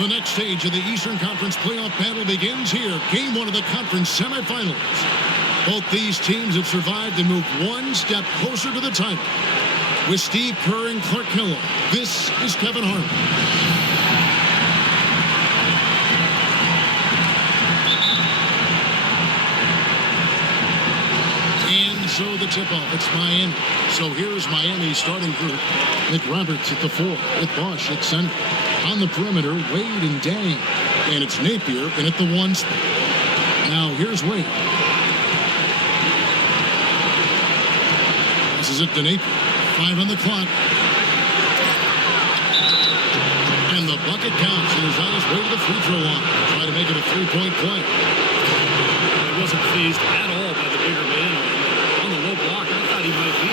The next stage of the Eastern Conference playoff battle begins here. Game 1 of the conference semifinals. Both these teams have survived and moved one step closer to the title. With Steve Kerr and Clark Kellogg, this is Kevin Harlan. And so the tip-off, it's Miami. So here's Miami's starting group. Nick Roberts at the 4, with Bosch at center. On the perimeter, Wade and Dang. And it's Napier in at the 1 spot. Now here's Wade. This is it to Napier. 5 on the clock. And the bucket counts. He is on his way to the free throw line. Try to make it a 3-point play. He wasn't phased at all by the bigger man on the low block. I thought he might be.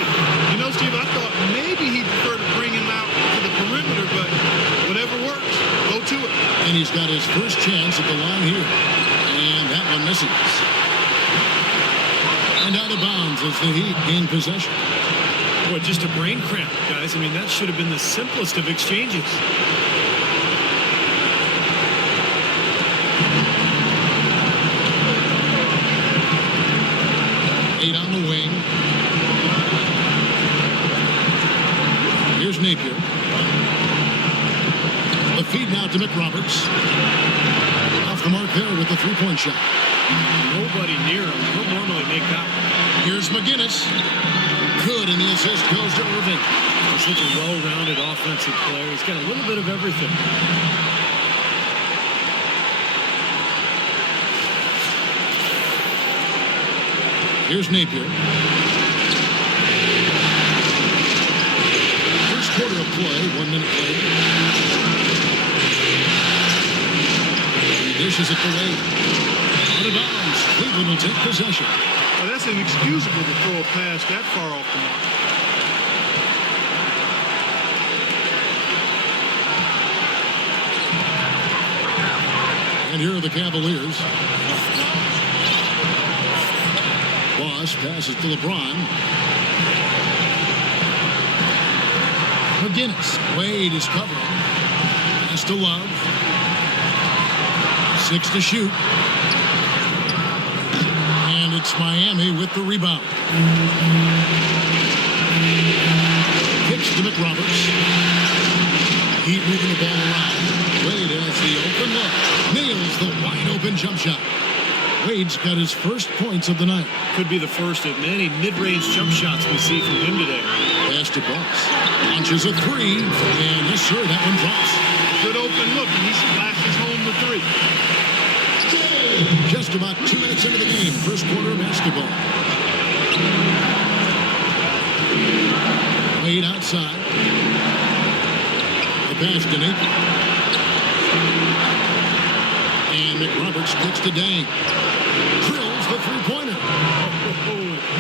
You know, Steve, I thought maybe he'd prefer to bring him out to the perimeter, but whatever works, go to it. And he's got his first chance at the line here. And that one misses. And out of bounds as the Heat gain possession. Boy, just a brain cramp, guys. I mean, that should have been the simplest of exchanges. Eight on the wing. Here's Napier. The feed now to McRoberts. Off the mark there with the 3-point shot. Nobody near him. He'll normally make that one. Here's McGinnis. Good, and the assist goes to Irving. He's such a well-rounded offensive player. He's got a little bit of everything. Here's Napier. First quarter of play, 1 minute played. He dishes it to Wade. Out of bounds. Cleveland will take possession. Well, that's inexcusable to throw a pass that far off the mark. And here are the Cavaliers. Boss passes to LeBron. McGinnis. Wade is covering. Pass to Love. 6 to shoot. And it's Miami with the rebound. Kicks to McRoberts. Heat moving the ball around. Wade has the open look. Nails the wide open jump shot. Wade's got his first points of the night. Could be the first of many mid-range jump shots we see from him today. Pass to Boss. Launches a 3. And yes, sir, that one drops. Good open look, and he splashes home the 3. Just about 2 minutes into the game. First quarter basketball. Wade outside. The pass to Napier. And McRoberts kicks to Dang. Drills the 3-pointer.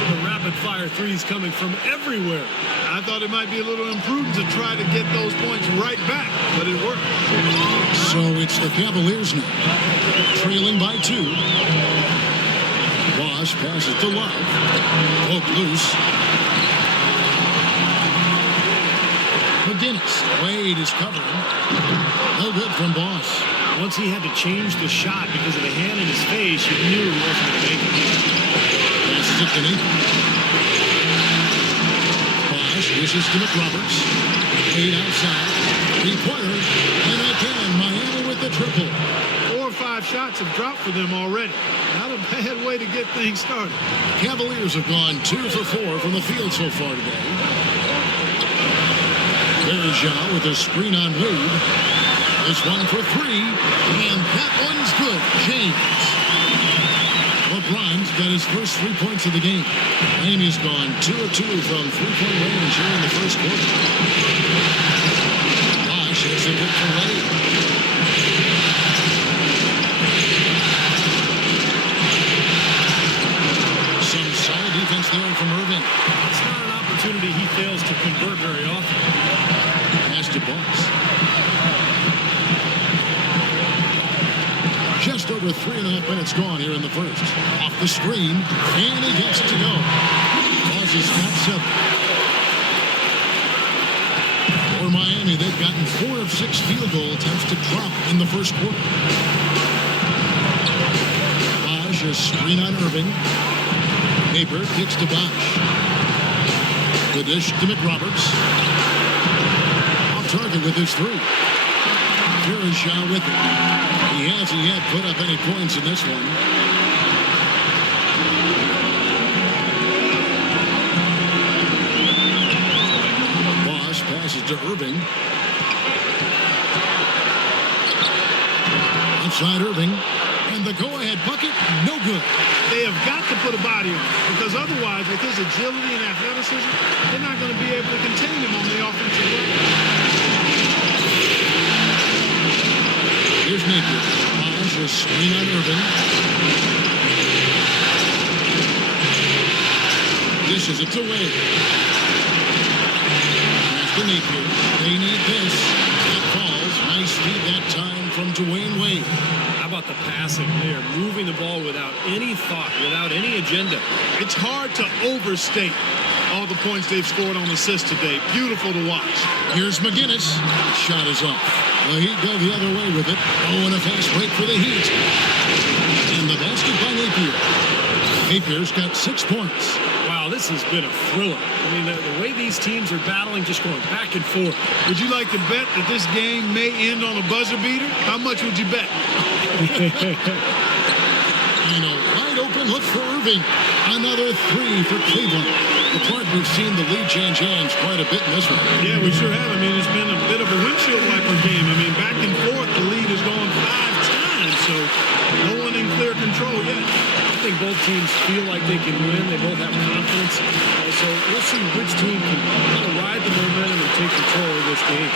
The rapid-fire threes coming from everywhere. I thought it might be a little imprudent to try to get those points right back, but it worked. So it's the Cavaliers now, trailing by 2. Bosch passes to Love. Poke loose. McGinnis. Wade is covering. No good from Bosch. Once he had to change the shot because of the hand in his face, you knew he wasn't going to make it. Passes it to Nathan. Bosch dishes to McRoberts. Wade outside. 3-pointer. And again, Miami with the triple. 4 or 5 shots have dropped for them already. Not a bad way to get things started. Cavaliers have gone 2 for 4 from the field so far today. There's Ja with a screen on Wade. This one for 3, and that one's good. James. LeBron's got his first 3 points of the game. Miami's gone 2 of 2 from 3-point range here in the first quarter. Bosch has a hit for Wade. Some solid defense there from Irving. It's not an opportunity he fails to convert very often. Pass to Bosch. Just over 3.5 minutes gone here in the first. Off the screen, and he gets it to go. Causes Scott 7. For Miami, they've gotten 4 of 6 field goal attempts to drop in the first quarter. Bosch, a screen on Irving. Napier kicks to Bosch. The dish to McRoberts. Off target with his 3. Verajao with it. He hasn't yet put up any points in this one. Bosch passes to Irving. Outside Irving. And the go-ahead bucket, no good. They have got to put a body on him, because otherwise, with his agility and athleticism, they're not going to be able to contain him on the offensive line. Here's Napier. Bosch, a screen on Irving. Dishes it to Wade. Pass to Napier. They need this. It falls. Nice feed that time from Dwayne Wade. How about the passing? They are moving the ball without any thought, without any agenda. It's hard to overstate all the points they've scored on assists today. Beautiful to watch. Here's McGinnis. Shot is off. The Heat go the other way with it. Oh, and a fast break for the Heat. And the basket by Napier. Napier's got 6 points. Wow, this has been a thriller. I mean, the way these teams are battling, just going back and forth. Would you like to bet that this game may end on a buzzer beater? How much would you bet? And a wide open look for Irving. Another 3 for Cleveland. The part we've seen the lead change hands quite a bit in this one. Yeah, we sure have. I mean, it's been a bit of a windshield wiper game. I mean, back and forth, the lead has gone 5 times, so no one in clear control yet. I think both teams feel like they can win. They both have confidence. So we'll see which team can kind of ride the momentum and take control of this game.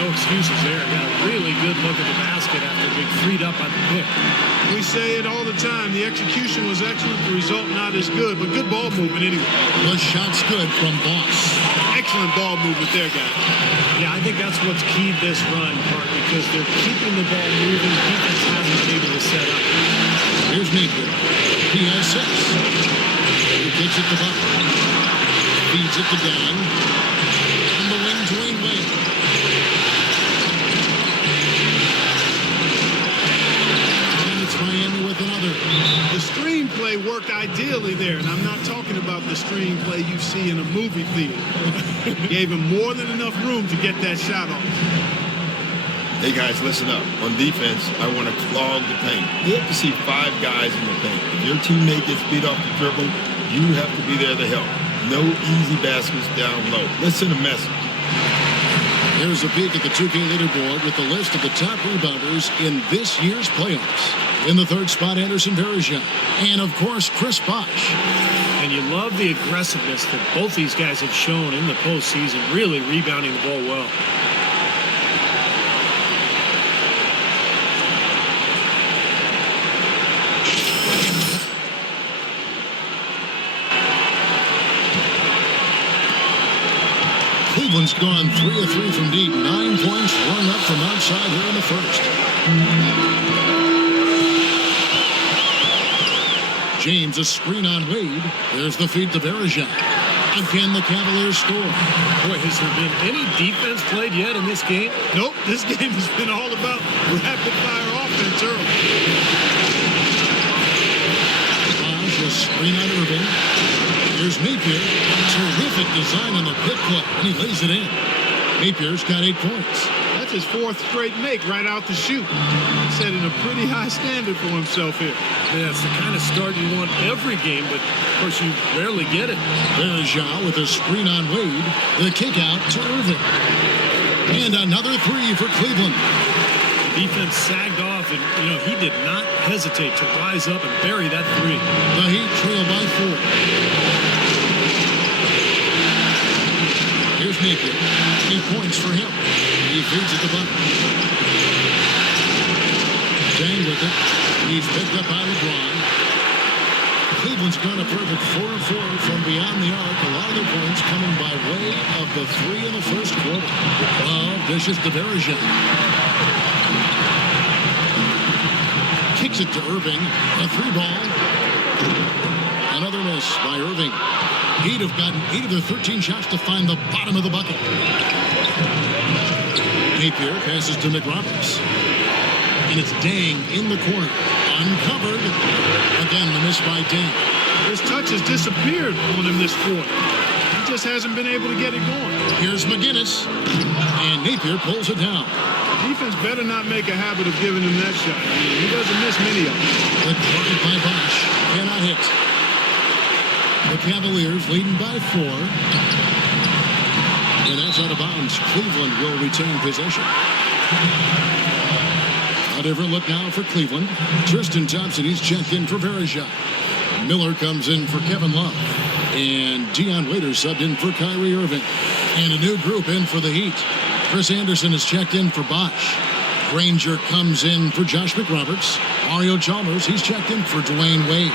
No excuses there. Got a really good look at the basket after being freed up on the pick. We say it all the time. The execution was excellent. The result not as good, but good ball movement anyway. The shot's good from Bosch. Excellent ball movement there, guys. Yeah, I think that's what's keyed this run, Mark, because they're keeping the ball moving. Defense hasn't been able to set up. Here's Napier. He has 6. He kicks it to Butler. Feeds it to Dan. On the wing, Dwayne Wade. And it's Miami with another. The screenplay worked ideally there, and I'm not talking about the screenplay you see in a movie theater. Gave him more than enough room to get that shot off. Hey guys, listen up. On defense, I want to clog the paint. You have to see 5 guys in the paint. If your teammate gets beat off the dribble, you have to be there to help. No easy baskets down low. Let's send a message. Here's a peek at the 2K leaderboard with the list of the top rebounders in this year's playoffs. In the 3rd spot, Anderson Varejao. And, of course, Chris Bosch. And you love the aggressiveness that both these guys have shown in the postseason, really rebounding the ball well. Cleveland's gone 3 of 3 from deep. 9 points run up from outside here in the first. James, a screen on Wade. There's the feed to Varejao. Again, the Cavaliers score. Boy, has there been any defense played yet in this game? Nope, this game has been all about rapid-fire offense early. Bosch, a screen on Irving. Here's Napier. Terrific design on the pick play, and he lays it in. Napier's got 8 points. That's his 4th straight make right out the chute. Setting a pretty high standard for himself here. Yeah, it's the kind of start you want every game, but of course you rarely get it. Varejao with a screen on Wade. The kick out to Irving. And another 3 for Cleveland. The defense sagged off, and he did not hesitate to rise up and bury that 3. The Heat trail by 4. Here's Napier. 8 points for him. He feeds it to Butler. Dang with it. He's picked up by LeBron. Cleveland's gone a perfect 4 of 4 from beyond the arc. A lot of their points coming by way of the 3 in the first quarter. Dishes to Varejao. Kicks it to Irving. A 3 ball. Another miss by Irving. He'd have gotten 8 of their 13 shots to find the bottom of the bucket. Napier passes to McRoberts. And it's Dang in the corner. Uncovered. Again, the miss by Dang. His touch has disappeared on him this quarter. He just hasn't been able to get it going. Here's McGinnis. And Napier pulls it down. The defense better not make a habit of giving him that shot. I mean, he doesn't miss many of them. The drive by Bosch cannot hit. The Cavaliers leading by 4. And that's out of bounds. Cleveland will retain possession. A different look now for Cleveland. Tristan Thompson, he's checked in for Verejao. Miller comes in for Kevin Love. And Dion Waiters subbed in for Kyrie Irving. And a new group in for the Heat. Chris Anderson is checked in for Bosch. Granger comes in for Josh McRoberts. Mario Chalmers, he's checked in for Dwayne Wade.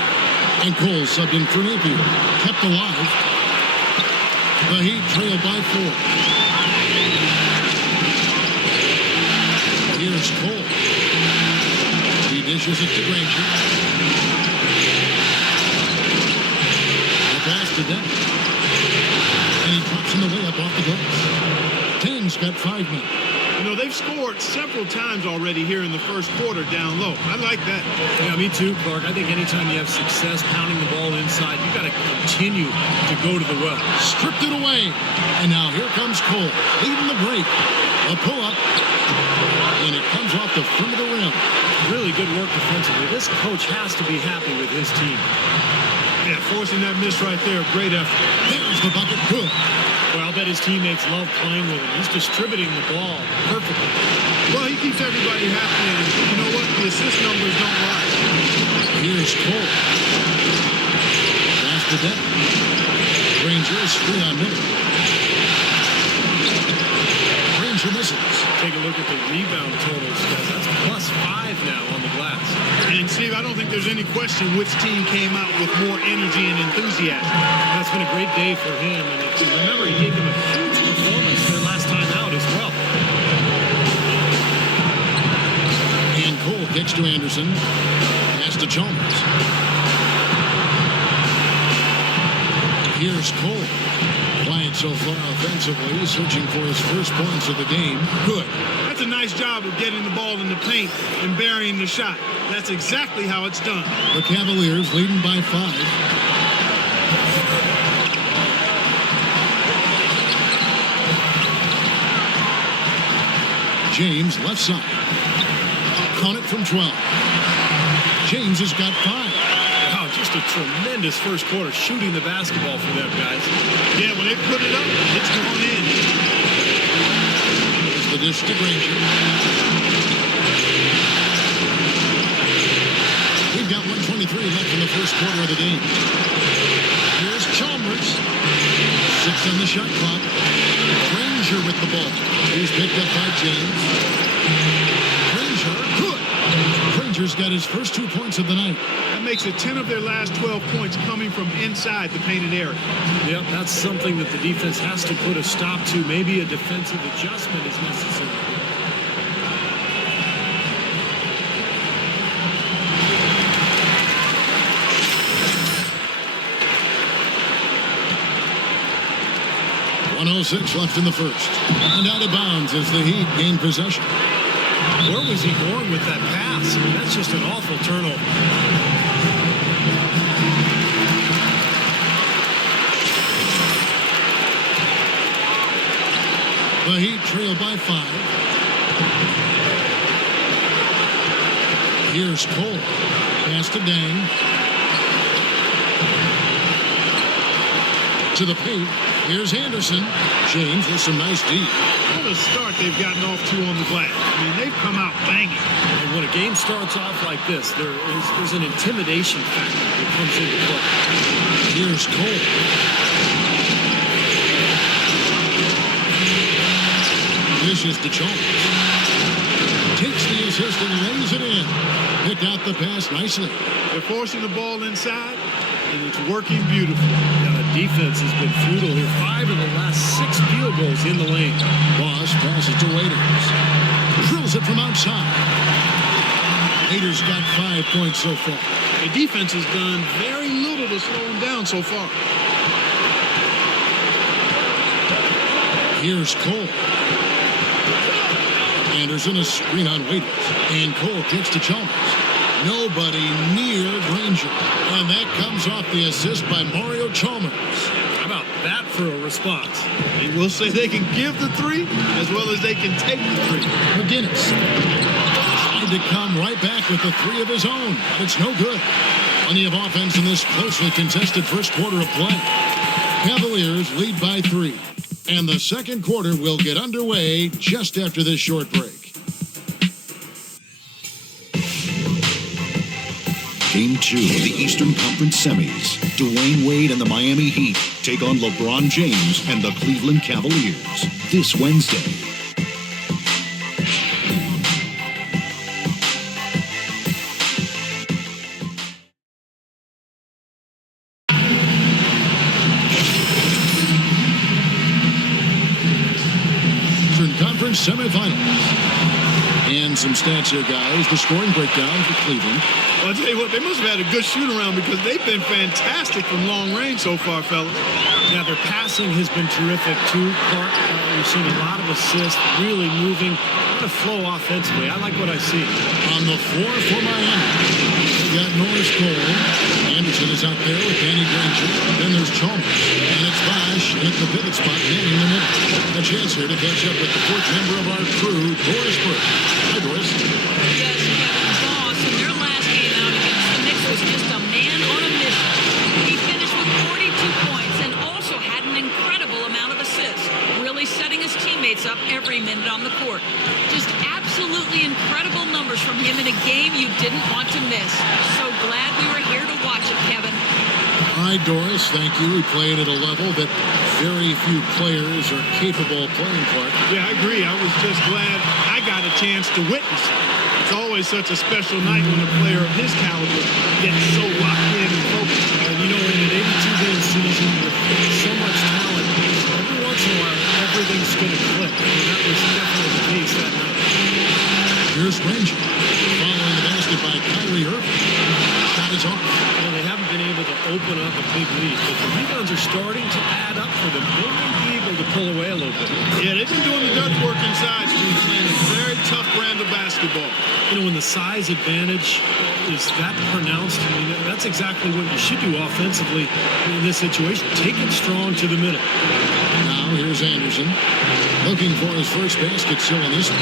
And Cole subbed in for Napier. Kept alive. The Heat trail by 4. Here's Cole. He dishes it to Granger. The pass to Deng. And he drops in the way up off the glass. Deng's got 5 men. You know, they've scored several times already here in the first quarter down low. I like that. Yeah, me too, Clark. I think anytime you have success pounding the ball inside, you've got to continue to go to the well. Stripped it away. And now here comes Cole, leading the break. A pull-up. And it comes off the front of the rim. Really good work defensively. This coach has to be happy with his team. Yeah, forcing that miss right there. Great effort. There's the bucket. Good. Well, I'll bet his teammates love playing with him. He's distributing the ball perfectly. Well, he keeps everybody happy, and you know what? The assist numbers don't lie. Here's Cole. Pass to Deng. Granger is free on Miller. Granger misses. Take a look at the rebound totals, guys. That's +5 now on the glass. And Steve, I don't think there's any question which team came out with more energy and enthusiasm. That's been a great day for him. And remember, he gave them a huge performance their last time out as well. And Cole kicks to Anderson. Pass to Chalmers. Here's Cole. Quiet so far offensively, searching for his first points of the game. Good. That's a nice job of getting the ball in the paint and burying the shot. That's exactly how it's done. The Cavaliers leading by 5. James, left side. Count it from 12. James has got 5. Wow, just a tremendous first quarter shooting the basketball for them, guys. Yeah, when they put it up, it's going in. There's the dish to Granger. We've got 1:23 left in the first quarter of the game. Here's Chalmers. 6 on the shot clock. Granger with the ball. He's picked up by James. Granger, good. Granger's got his first 2 points of the night. That makes it 10 of their last 12 points coming from inside the painted area. Yep, that's something that the defense has to put a stop to. Maybe a defensive adjustment is necessary. .106 left in the first. And out of bounds as the Heat gain possession. Where was he going with that pass? I mean, that's just an awful turnover. The Heat trail by 5. Here's Cole. Pass to Deng. To the paint. Here's Anderson. James with some nice D. What a start they've gotten off to on the glass. I mean, they've come out banging. And when a game starts off like this, there's an intimidation factor that comes into play. Here's Cole. Dishes to Chalmers. Takes the assist and lays it in. Picked out the pass nicely. They're forcing the ball inside, and it's working beautifully. Defense has been futile here. 5 of the last 6 field goals in the lane. Boss passes to Waiters. Drills it from outside. Waiters got 5 points so far. The defense has done very little to slow him down so far. Here's Cole. Anderson, a screen on Waiters. And Cole kicks to Chalmers. Nobody near Granger. And that comes off the assist by Mario Chalmers. How about that for a response? They will say they can give the three as well as they can take the three. McGinnis tried to come right back with the three of his own, but it's no good. Plenty of offense in this closely contested first quarter of play. Cavaliers lead by 3. And the second quarter will get underway just after this short break. Game 2 of the Eastern Conference Semis. Dwayne Wade and the Miami Heat take on LeBron James and the Cleveland Cavaliers this Wednesday. Eastern Conference Semifinals. And some stats here, guys. The scoring breakdown for Cleveland. Well, I'll tell you what, they must have had a good shoot-around because they've been fantastic from long range so far, fellas. Yeah, their passing has been terrific, too. Clark, we've seen a lot of assists, really moving, a lot of flow offensively. I like what I see. On the floor for Miami, we got Norris Cole. Anderson is out there with Danny Granger. Then there's Chalmers. And it's Bosch at the pivot spot, manning the middle. A chance here to catch up with the fourth member of our crew, Doris Burke. Hi, Doris. Yes, Kevin Boss, in their last game out against the Knicks was just a man on a mission. He finished with 42 points and also had an incredible amount of assists, really setting his teammates up every minute on the court. Just absolutely incredible numbers from him in a game you didn't want to miss. So glad we were here to watch it, Kevin. Hi, Doris. Thank you. We played at a level that very few players are capable of playing, Clark. Yeah, I agree. I was just glad I got a chance to witness it. It's always such a special night when a player of his caliber gets so locked in and focused. And you know, in an 82-game season with so much talent, every once in a while, everything's going to click. And that was definitely the case that night. Here's Granger. Following the basket by Kyrie Irving. Shot is off. Well, they haven't been able to open up a big lead, but the rebounds are starting to add up for them. They may be able to pull away a little bit. Yeah, they've been doing the dirt work inside, Steve, playing a very tough brand of basketball. You know, when the size advantage is that pronounced, I mean, that's exactly what you should do offensively in this situation. Take it strong to the middle. Now here's Anderson. Looking for his first basket still in this one.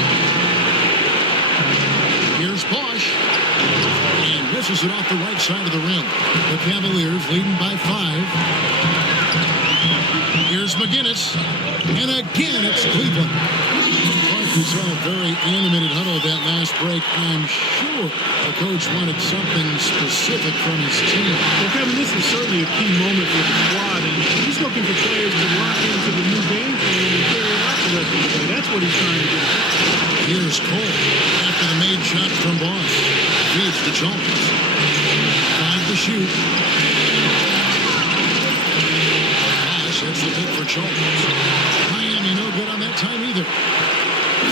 Here's Bosch. And misses it off the right side of the rim. The Cavaliers leading by 5. Here's McGinnis. And again, it's Cleveland. Clark, we saw a very animated huddle that last break. I'm sure the coach wanted something specific from his team. Well, Kevin, this is certainly a key moment for the squad, and he's looking for players to lock into the new game plan and carry it out the rest of the way. That's what he's trying to do. Here's Cole after the made shot from Boss. Feeds to Chalmers. 5 to shoot. Boss hits the pick for Chalmers. Miami no good on that time either.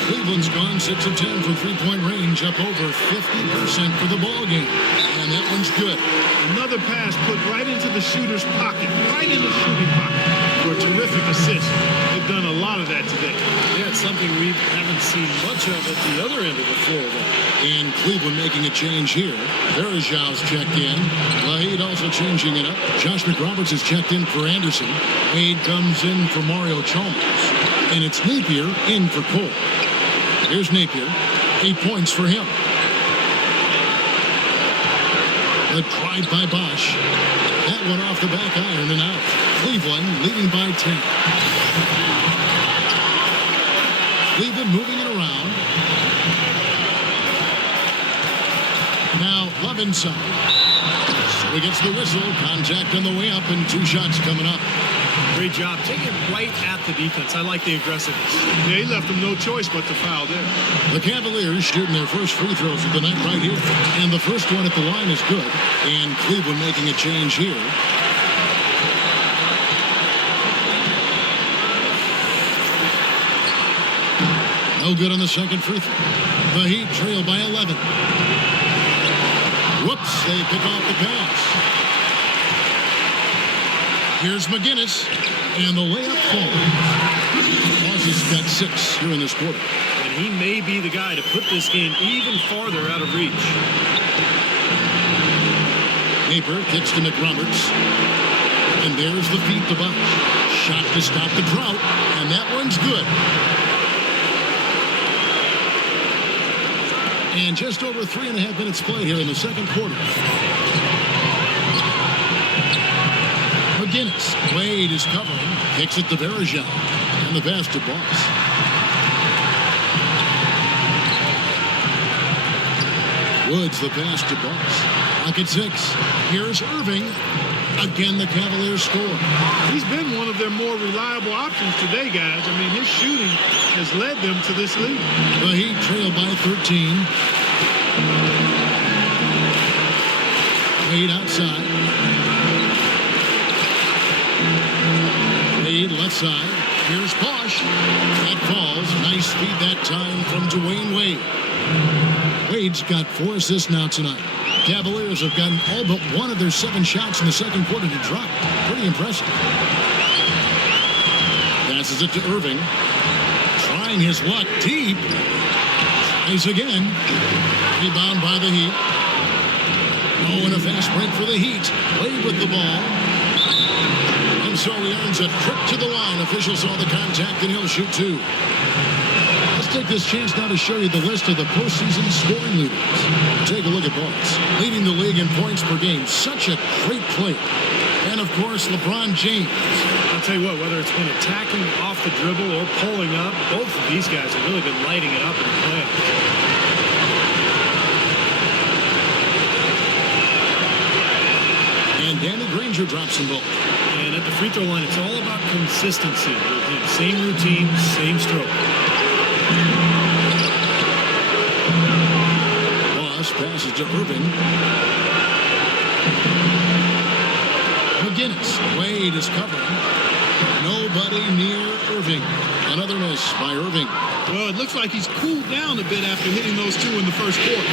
Cleveland's gone 6 of 10 from three-point range, up over 50% for the ball game. And that one's good. Another pass put right into the shooter's pocket, right in the shooting pocket for a terrific assist. They've done a lot of that today. Yeah, it's something we haven't seen much of at the other end of the floor, though. And Cleveland making a change here. Verajau's checked in. Lahid also changing it up. Josh McRoberts is checked in for Anderson. Wade comes in for Mario Chalmers. And it's Napier in for Cole. Here's Napier. 8 points for him. The drive by Bosch. That one off the back iron and out. Cleveland leading by 10. Cleveland moving it around. Now Love inside. So he gets the whistle. Contact on the way up and 2 shots coming up. Great job. Take it right at the defense. I like the aggressiveness. Yeah, he left them no choice but to foul there. The Cavaliers shooting their first free throws of the night right here. And the first one at the line is good. And Cleveland making a change here. No good on the second free throw. The Heat trail by 11. Whoops, they pick off the pass. Here's McGinnis, and the layup falls. Boss has got 6 here in this quarter. And he may be the guy to put this game even farther out of reach. Naper kicks to McRoberts. And there's the feed to Bosch. Shot to stop the drought, and that one's good. And just over 3.5 minutes played here in the second quarter. McGinnis. Wade is covering. Kicks it to Verajao. And the pass to Bosch. Woods the pass to Bosch. Clock at 6. Here's Irving. Again, the Cavaliers score. He's been one of their more reliable options today, guys. I mean, his shooting has led them to this lead. The Heat trail by 13. Wade outside. Wade left side. Here's Bosch. That falls. Nice feed that time from Dwayne Wade. Wade's got 4 assists now tonight. Cavaliers have gotten all but one of their 7 shots in the second quarter to drop. Pretty impressive. Passes it to Irving. Trying his luck deep. Tries again. Rebound by the Heat. Oh, and a fast break for the Heat. Wade with the ball. And so he earns a trip to the line. Officials saw the contact and he'll shoot 2. Let's take this chance now to show you the list of the postseason scoring leaders. Take a look at Bosch, leading the league in points per game. Such a great player. And, of course, LeBron James. I'll tell you what, whether it's been attacking off the dribble or pulling up, both of these guys have really been lighting it up in the playoffs. And Danny Granger drops them both. And at the free throw line, it's all about consistency with him. Same routine, same stroke. Bosch passes to Irving. McGinnis. Wade is covering. Nobody near Irving. Another miss by Irving. Well, it looks like he's cooled down a bit after hitting those 2 in the first quarter.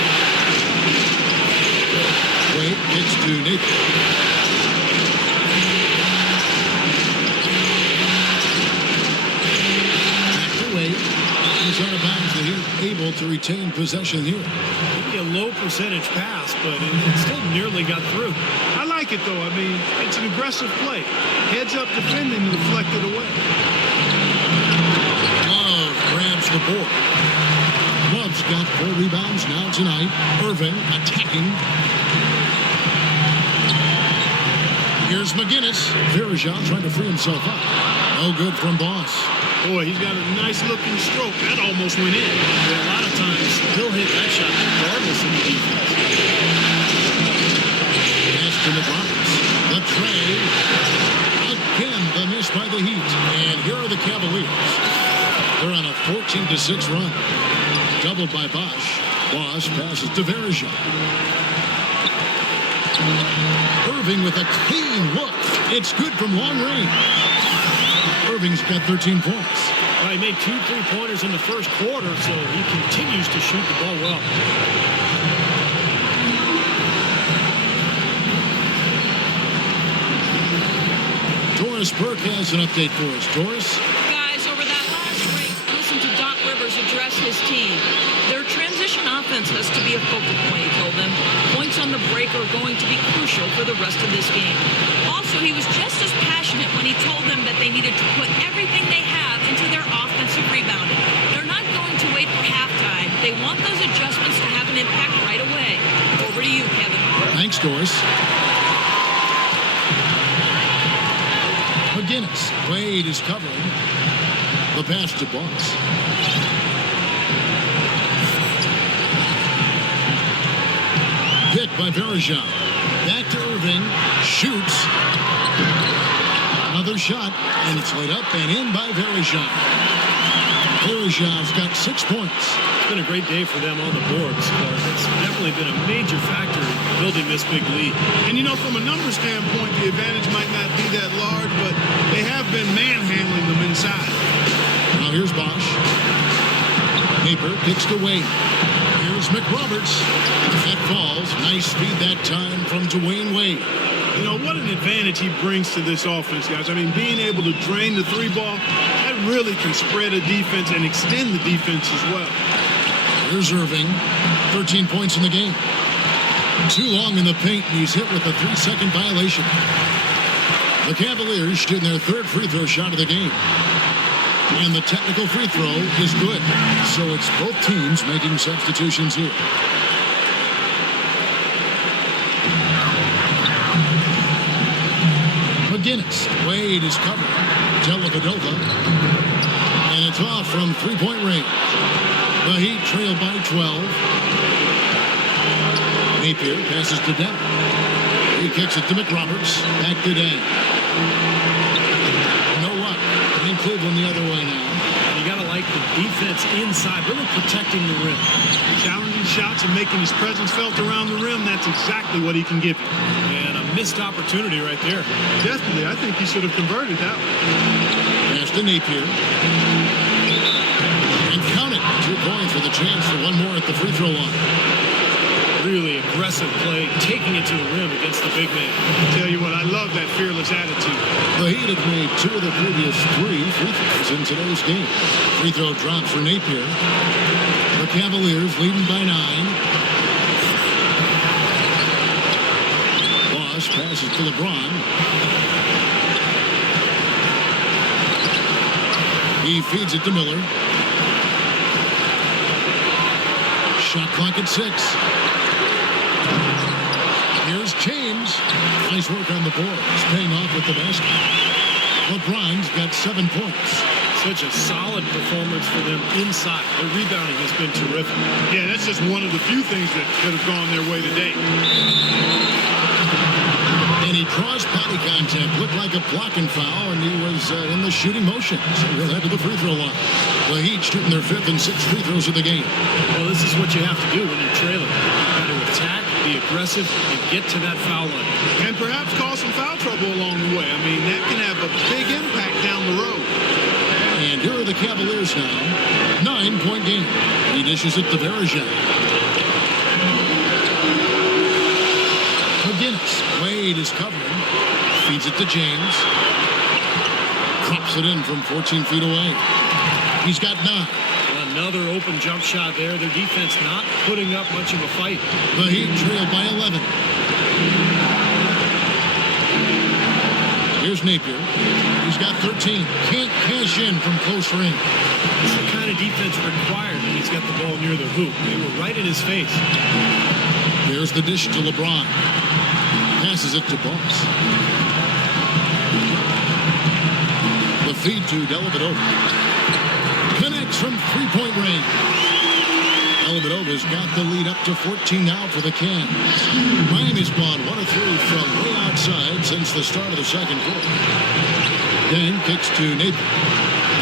Wade kicks to Nathan. He's out of bounds. The Heat able to retain possession here. Maybe a low percentage pass, but it still nearly got through. I like it, though. I mean, it's an aggressive play. Heads up defending and deflected away. Love grabs the board. Love's got 4 rebounds now tonight. Irving attacking. Here's McGinnis. Verajao trying to free himself up. No good from Bosch. Boy, he's got a nice-looking stroke. That almost went in. Yeah, a lot of times, he'll hit that shot regardless of the defense. Pass to McRoberts. The tray. Again, the miss by the Heat. And here are the Cavaliers. They're on a 14-6 run. Doubled by Bosch. Bosch passes to Verajao. Irving with a clean look. It's good from long range. Irving's got 13 points. Well, he made 2 3-pointers in the first quarter, so he continues to shoot the ball well. Doris Burke has an update for us. Doris? Guys, over that last break, listen to Doc Rivers address his team. Their transition offense has to be a focal point, he told them. Points on the break are going to be crucial for the rest of this game. Also, he was just as passionate when he told them that they needed to put everything they have into their offensive rebounding. They're not going to wait for halftime. They want those adjustments to have an impact right away. Over to you, Kevin. Thanks, Doris. McGinnis. Wade is covering. The pass to Bosch. Pick by Verajao. Back to Irving. Shoots. Another shot. And it's laid up and in by Verajao. Verajao's got 6 points. It's been a great day for them on the boards. It's definitely been a major factor in building this big lead. And, you know, from a numbers standpoint, the advantage might not be that large, but they have been manhandling them inside. Now here's Bosch. Naper kicks to Wade. Here's McRoberts. That falls. Nice feed that time from Dwayne Wade. You know, what an advantage he brings to this offense, guys. I mean, being able to drain the 3 ball, that really can spread a defense and extend the defense as well. Here's Irving, 13 points in the game. Too long in the paint, and he's hit with a 3-second violation. The Cavaliers shooting their third free throw shot of the game. And the technical free throw is good. So it's both teams making substitutions here. McGinnis. Wade is covered. Dellavedova. And it's off from three-point range. The Heat trail by 12. Napier passes to Devin. He kicks it to McRoberts. Back to Dan. No luck. And Cleveland the other way now. You got to like the defense inside, really protecting the rim. Challenging shots and making his presence felt around the rim. That's exactly what he can give you. And a missed opportunity right there. Definitely. I think he should have converted that one. Pass to Napier. And count it. 2 points with a chance for one more at the free throw line. Really aggressive play, taking it to the rim against the big man. I tell you what, I love that fearless attitude. The Heat have made 2 of the previous 3 free throws in today's game. Free throw drops for Napier. The Cavaliers leading by 9. Boss passes to LeBron. He feeds it to Miller. Shot clock at 6. Here's James. Nice work on the board. He's paying off with the basket. LeBron's got 7 points. Such a solid performance for them inside. Their rebounding has been terrific. Yeah, that's just one of the few things that could have gone their way today. And he draws body contact. Looked like a blocking foul, and he was in the shooting motion. So he'll head to the free throw line. The Heat shooting their 5th and 6th free throws of the game. Well, this is what you have to do when you're trailing. You've got to attack, be aggressive, and get to that foul line. And perhaps cause some foul trouble along the way. I mean, that can have a big impact down the road. And here are the Cavaliers now. 9-point game. He dishes it to Verajak. McGinnis. Wade is covering. Feeds it to James. Drops it in from 14 feet away. He's got 9. Another open jump shot there. Their defense not putting up much of a fight. The Heat trail by 11. Here's Napier. He's got 13. Can't cash in from close range. It's the kind of defense required when he's got the ball near the hoop. They were right in his face. Here's the dish to LeBron. Passes it to Boss. The feed to Dellavedova. Connects from three-point range. Dellavedova's got the lead up to 14 now for the Cavs. Miami's gone 1 of 3 from way outside since the start of the second quarter. Then kicks to Napier.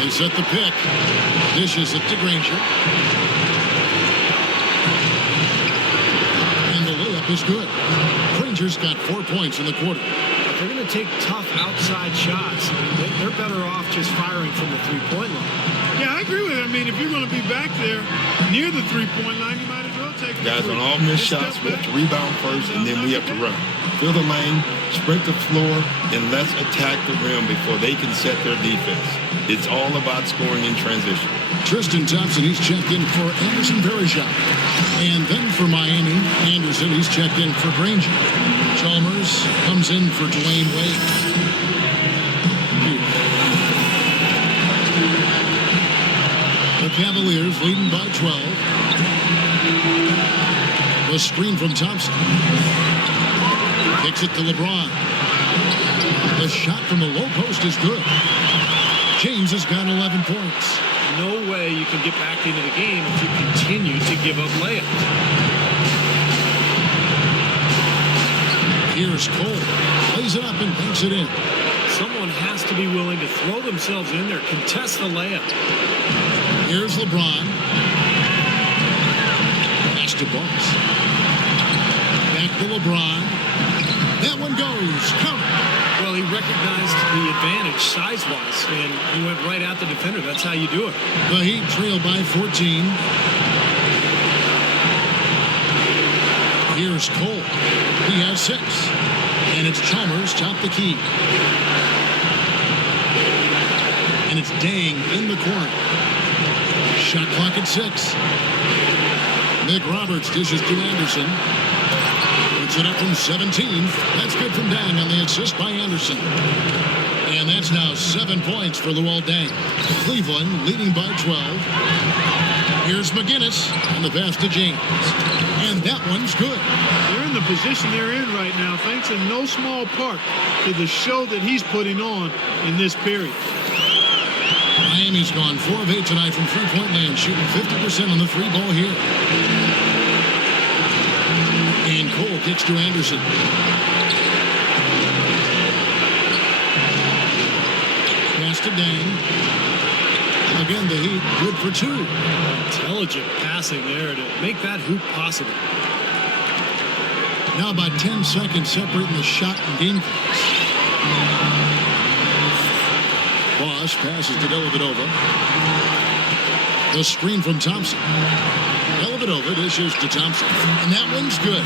They set the pick. Dishes it to Granger. And the layup is good. Granger's got 4 points in the quarter. If they're going to take tough outside shots, they're better off just firing from the three-point line. Yeah, I agree with it. I mean, if you're going to be back there near the three-point line, you might as well take it. Guys, on all missed shots, we have to rebound first, and then we have to run. Fill the lane, sprint the floor, and let's attack the rim before they can set their defense. It's all about scoring in transition. Tristan Thompson, he's checked in for Anderson Verajak. And then for Miami, Anderson, he's checked in for Granger. Chalmers comes in for Dwayne Wade. The Cavaliers leading by 12. The screen from Thompson. Kicks it to LeBron. The shot from the low post is good. James has got 11 points. No way you can get back into the game if you continue to give up layups. Here's Cole. Lays it up and banks it in. Someone has to be willing to throw themselves in there, contest the layup. Here's LeBron. Pass to Boss. Back to LeBron. That one goes. Count. Well, he recognized the advantage size-wise, and he went right at the defender. That's how you do it. The Heat trail by 14. Here's Cole. He has 6. And it's Chalmers top the key. And it's Dang in the corner. Shot clock at 6. Nick Roberts dishes to Anderson. Puts it up from 17. That's good from Dang on the assist by Anderson. And that's now 7 points for Luol Deng. Cleveland leading by 12. Here's McGinnis and the pass to James. And that one's good. They're in the position they're in right now, thanks in no small part to the show that he's putting on in this period. Miami's gone 4 of 8 tonight from three-point land, shooting 50% on the three ball here. And Cole kicks to Anderson. Pass to Dang. Again, the Heat good for 2. Intelligent passing there to make that hoop possible. Now about 10 seconds separating the shot and game clocks. Boss passes to Dellavedova. The screen from Thompson. Dellavedova dishes to Thompson. And that one's good.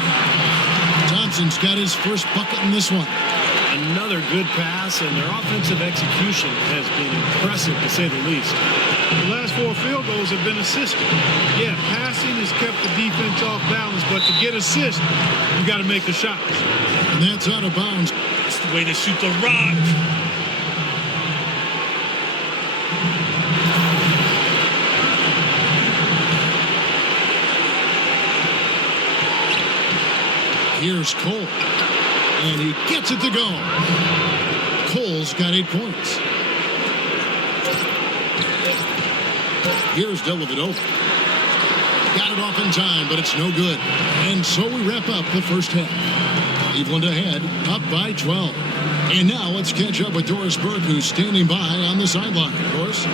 Thompson's got his first bucket in this one. Another good pass, and their offensive execution has been impressive, to say the least. The last 4 field goals have been assisted. Yeah, passing has kept the defense off balance, but to get assists, you got to make the shots. And that's out of bounds. That's the way to shoot the rock. Here's Cole. And he gets it to go. Cole's got 8 points. Here's Dellavedova. Got it off in time, but it's no good. And so we wrap up the first half. Cleveland ahead, up by 12. And now let's catch up with Doris Burke, who's standing by on the sideline. Doris?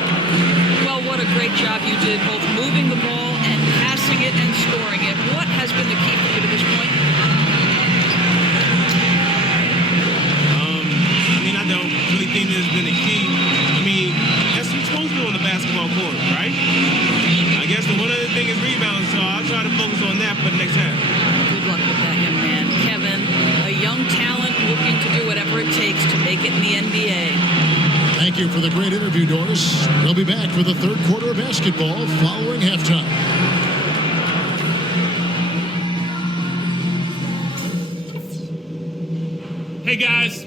Well, what a great job you did, both moving the ball and passing it and scoring it. What has been the key for you to this point? I don't really think that has been a key. I mean, that's what you're supposed to do on the basketball court, right? I guess the one other thing is rebounds, so I'll try to focus on that for the next half. Good luck with that, young man. Kevin, a young talent looking to do whatever it takes to make it in the NBA. Thank you for the great interview, Doris. We'll be back for the third quarter of basketball following halftime. Hey, guys.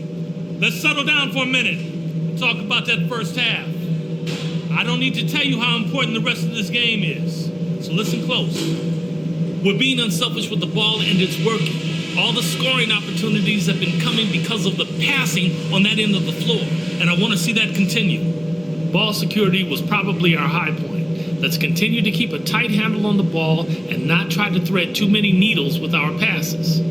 Let's settle down for a minute and talk about that first half. I don't need to tell you how important the rest of this game is. So listen close. We're being unselfish with the ball and it's working. All the scoring opportunities have been coming because of the passing on that end of the floor. And I want to see that continue. Ball security was probably our high point. Let's continue to keep a tight handle on the ball and not try to thread too many needles with our passes.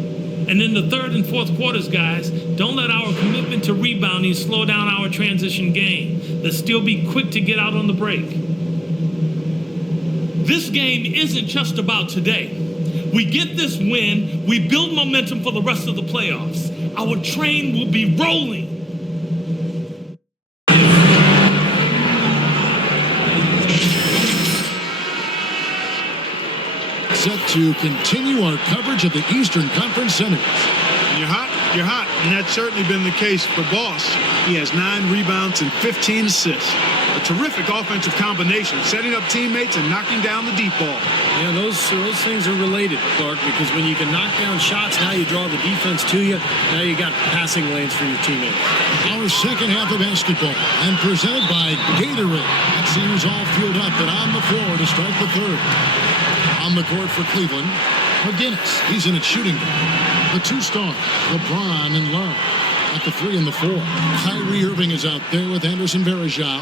And in the third and fourth quarters, guys, don't let our commitment to rebounding slow down our transition game. Let's still be quick to get out on the break. This game isn't just about today. We get this win, we build momentum for the rest of the playoffs. Our train will be rolling. Set to continue our coverage of the Eastern Conference Semis. When you're hot, you're hot. And that's certainly been the case for Boss. He has 9 rebounds and 15 assists. A terrific offensive combination, setting up teammates and knocking down the deep ball. Yeah, those things are related, Clark, because when you can knock down shots, now you draw the defense to you. Now you got passing lanes for your teammates. Our second half of basketball and presented by Gatorade. Let's see who's all fueled up and on the floor to start the third. On the court for Cleveland, McGinnis. He's in at shooting guard. The 2-star, LeBron and Love at the 3 and the 4. Kyrie Irving is out there with Anderson Varejao.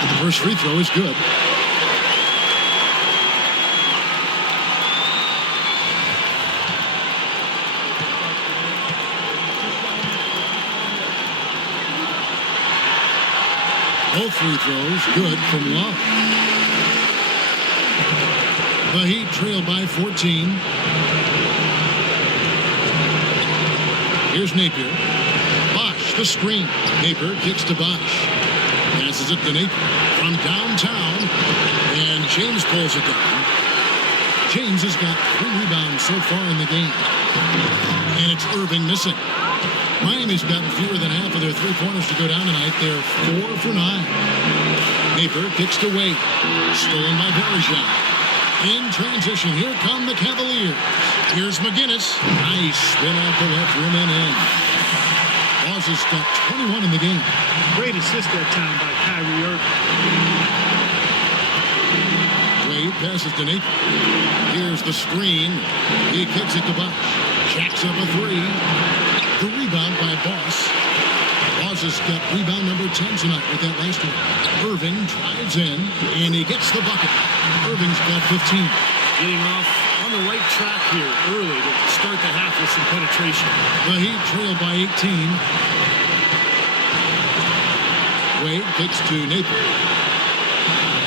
And the first free throw is good. Both free throws good from Love. The Heat trail by 14. Here's Napier. Bosh, the screen. Napier kicks to Bosh. Passes it to Napier from downtown. And James pulls it down. James has got 3 rebounds so far in the game. And it's Irving missing. Miami's gotten fewer than half of their three-pointers to go down tonight. They're 4 for 9. Napier kicks to Wade. Stolen by Bergeron. In transition, here come the Cavaliers. Here's McGinnis. Nice spin off the left rim and in. Boss has got 21 in the game. Great assist that time by Kyrie Irving. Wade passes to Napier. Here's the screen. He kicks it to Bosch. Jacks up a three. The rebound by Boss. Boss has got rebound number 10 tonight with that last one. Irving drives in, and he gets the bucket. Irving's got 15. Getting off on the right track here early to start the half with some penetration. The Heat trail by 18. Wade kicks to Napier.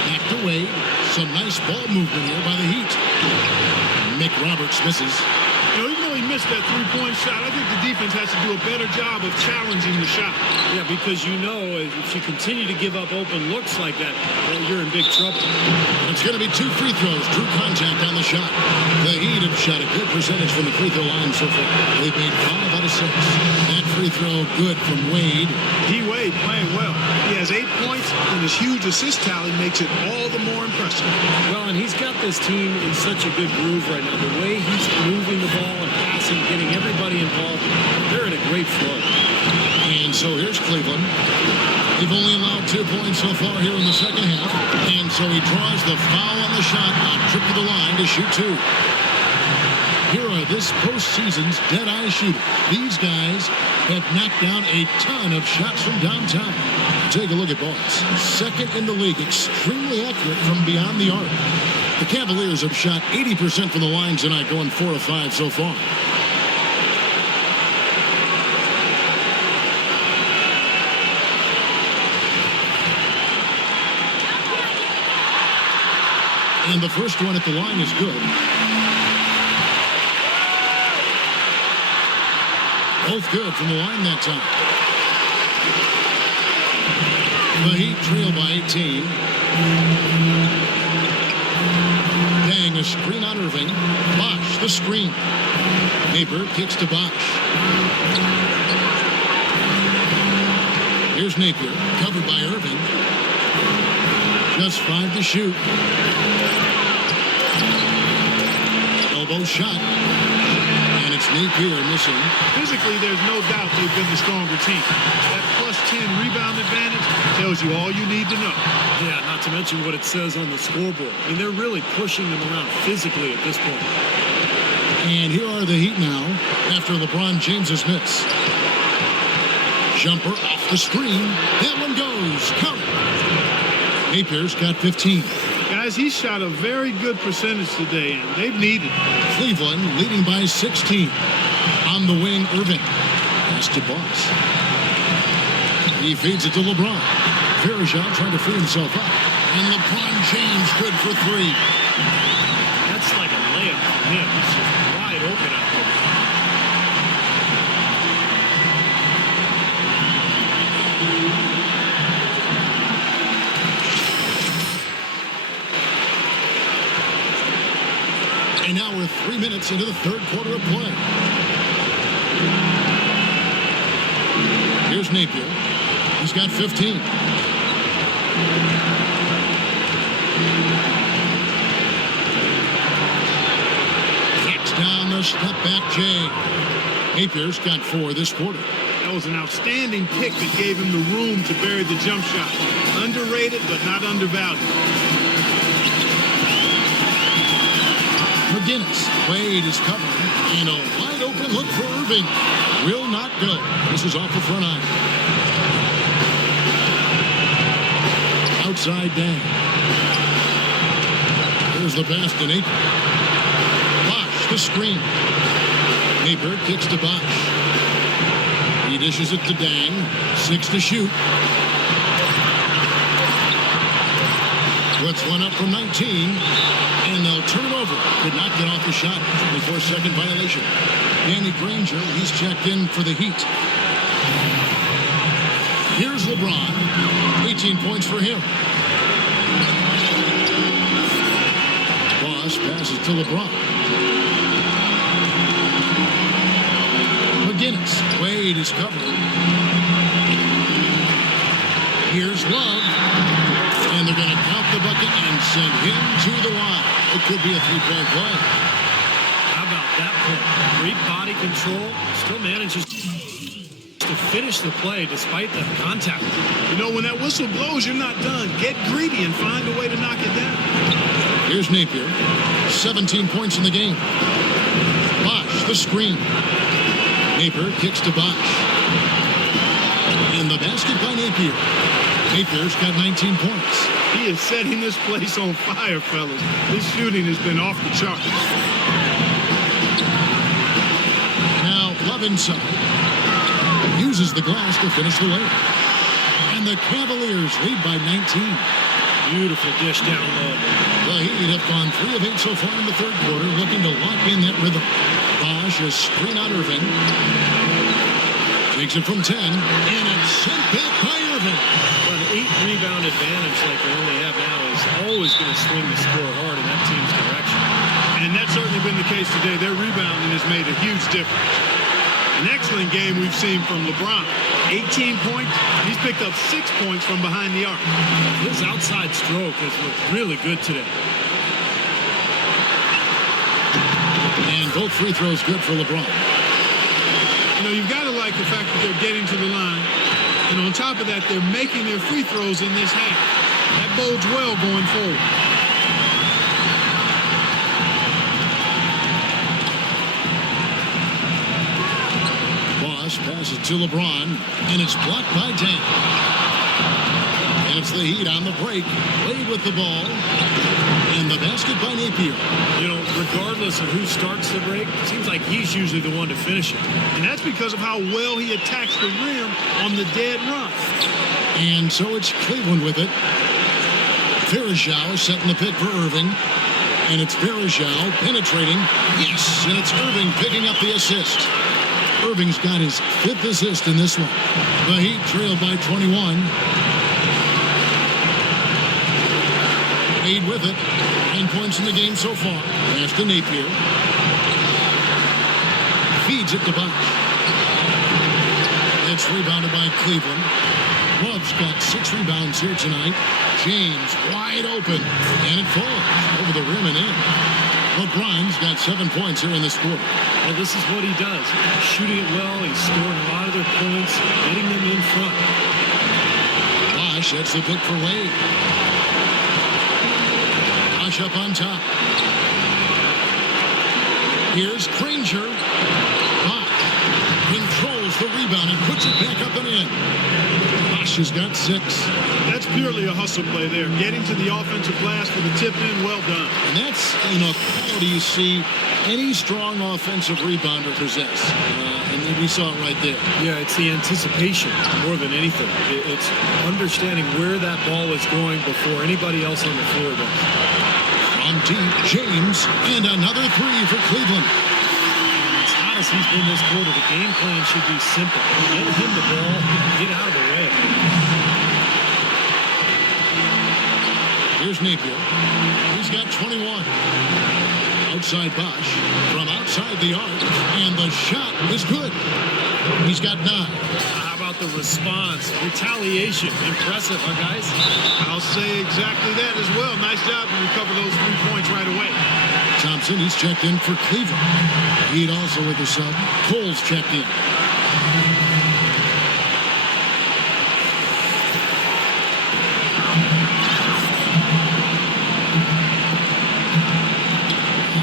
Back to Wade. Some nice ball movement here by the Heat. Mick Roberts misses. You know, even though he missed that three-point shot, I think the defense has to do a better job of challenging the shot. Yeah, because you know if you continue to give up open looks like that, well, you're in big trouble. It's going to be 2 free throws. True contact on the shot. The Heat have shot a good percentage from the free throw line so far. They've made 5 out of 6. That free throw good from Wade. D-Wade playing well. He has 8 points, and his huge assist tally makes it all the more impressive. Well, and he's got this team in such a good groove right now. The way he's moving the ball and passing, getting everybody involved, they're in a great flow. And so here's Cleveland. They've only allowed 2 points so far here in the second half. And so he draws the foul on the shot on trip to the line to shoot 2. Here are this postseason's dead-eye shooters. These guys have knocked down a ton of shots from downtown. Take a look at Boss. Second in the league, extremely accurate from beyond the arc. The Cavaliers have shot 80% from the line tonight, going 4 of 5 so far. And the first one at the line is good. Both good from the line that time. The Heat trail by 18. Dang, a screen on Irving. Bosch, the screen. Napier kicks to Bosch. Here's Napier, covered by Irving. Just 5 to shoot. Elbow shot. And it's Napier missing. Physically, there's no doubt they've been the stronger team. That plus 10 rebound advantage tells you all you need to know. Yeah, not to mention what it says on the scoreboard. I mean, they're really pushing them around physically at this point. And here are the Heat now after LeBron James's miss. Jumper off the screen. That one goes. Count it. Napier's got 15. Guys, he shot a very good percentage today, and they've needed it. Cleveland leading by 16. On the wing, Irving. Pass to Boss. He feeds it to LeBron. Bergeron trying to free himself up. And LeBron James good for 3. That's like a layup for him. He's just wide open out there. And now we're 3 minutes into the third quarter of play. Here's Napier. He's got 15. Kicks down the step back Jay. Napier's got 4 this quarter. That was an outstanding kick that gave him the room to bury the jump shot. Underrated, but not undervalued. McGinnis. Wade is covered. And a wide open look for Irving. Will not go. This is off the front iron. Outside Dang. Here's the pass to Napier. Bosch, the screen. Napier kicks to Bosch. He dishes it to Dang. 6 to shoot. Puts one up from 19. And they'll turn it over. Could not get off the shot. 24-second violation. Danny Granger, he's checked in for the Heat. Here's LeBron. 18 points for him. Boss passes to LeBron. McGinnis. Wade Wade is covering. Here's Love. And they're going to count the bucket and send him to the line. It could be a three-point play. How about that play? Great body control. Still manages to finish the play despite the contact. You know, when that whistle blows, you're not done. Get greedy and find a way to knock it down. Here's Napier. 17 points in the game. Bosch, the screen. Napier kicks to Bosch. In the basket by Napier. Napier's got 19 points. He is setting this place on fire, fellas. His shooting has been off the charts. Now Love inside. Uses the glass to finish the layup. And the Cavaliers lead by 19. Beautiful dish down low. The Heat have gone 3 of 8 so far in the third quarter, looking to lock in that rhythm. Bosch is screen on Irving. Takes it from 10, and it's sent back by Irving. Well, an 8-rebound advantage like the one they have now is always going to swing the score hard in that team's direction. And that's certainly been the case today. Their rebounding has made a huge difference. An excellent game we've seen from LeBron. 18 points. He's picked up 6 points from behind the arc. His outside stroke has looked really good today. And both free throws good for LeBron. You know, you've got to like the fact that they're getting to the line. And on top of that, they're making their free throws in this half. That bodes well going forward. Passes to LeBron, and it's blocked by Dang. And it's the Heat on the break. Wade with the ball. And the basket by Napier. You know, regardless of who starts the break, it seems like he's usually the one to finish it. And that's because of how well he attacks the rim on the dead run. And so it's Cleveland with it. Varejao setting the pick for Irving. And it's Varejao penetrating. Yes, and it's Irving picking up the assist. Irving's got his 5th assist in this one. The Heat trailed by 21. Wade with it. 9 points in the game so far. Pass to Napier. Feeds it to Bosch. It's rebounded by Cleveland. Love's got 6 rebounds here tonight. James wide open. And it falls over the rim and in. LeBron's got 7 points here in this quarter. Well, this is what he does. Shooting it well. He's scoring a lot of their points, getting them in front. Bosch, that's the pick for Wade. Bosch up on top. Here's Granger. Bosch controls the rebound and puts it back up and in. Bosch has got 6. That's purely a hustle play there. Getting to the offensive glass for the tip in, well done. And that's, you know, quality you see any strong offensive rebounder possess. And we saw it right there. Yeah, it's the anticipation more than anything. It's understanding where that ball is going before anybody else on the floor does. From deep, James, and another 3 for Cleveland. As hot as he's been this quarter, the game plan should be simple. Get him the ball, get out of the way. Here's Napier. He's got 21. Outside Bosch. From outside the arc. And the shot is good. He's got 9. How about the response? Retaliation. Impressive, huh, guys? I'll say exactly that as well. Nice job to recover those 3 points right away. Thompson, he's checked in for Cleveland. Heat also with the sub. Cole's checked in.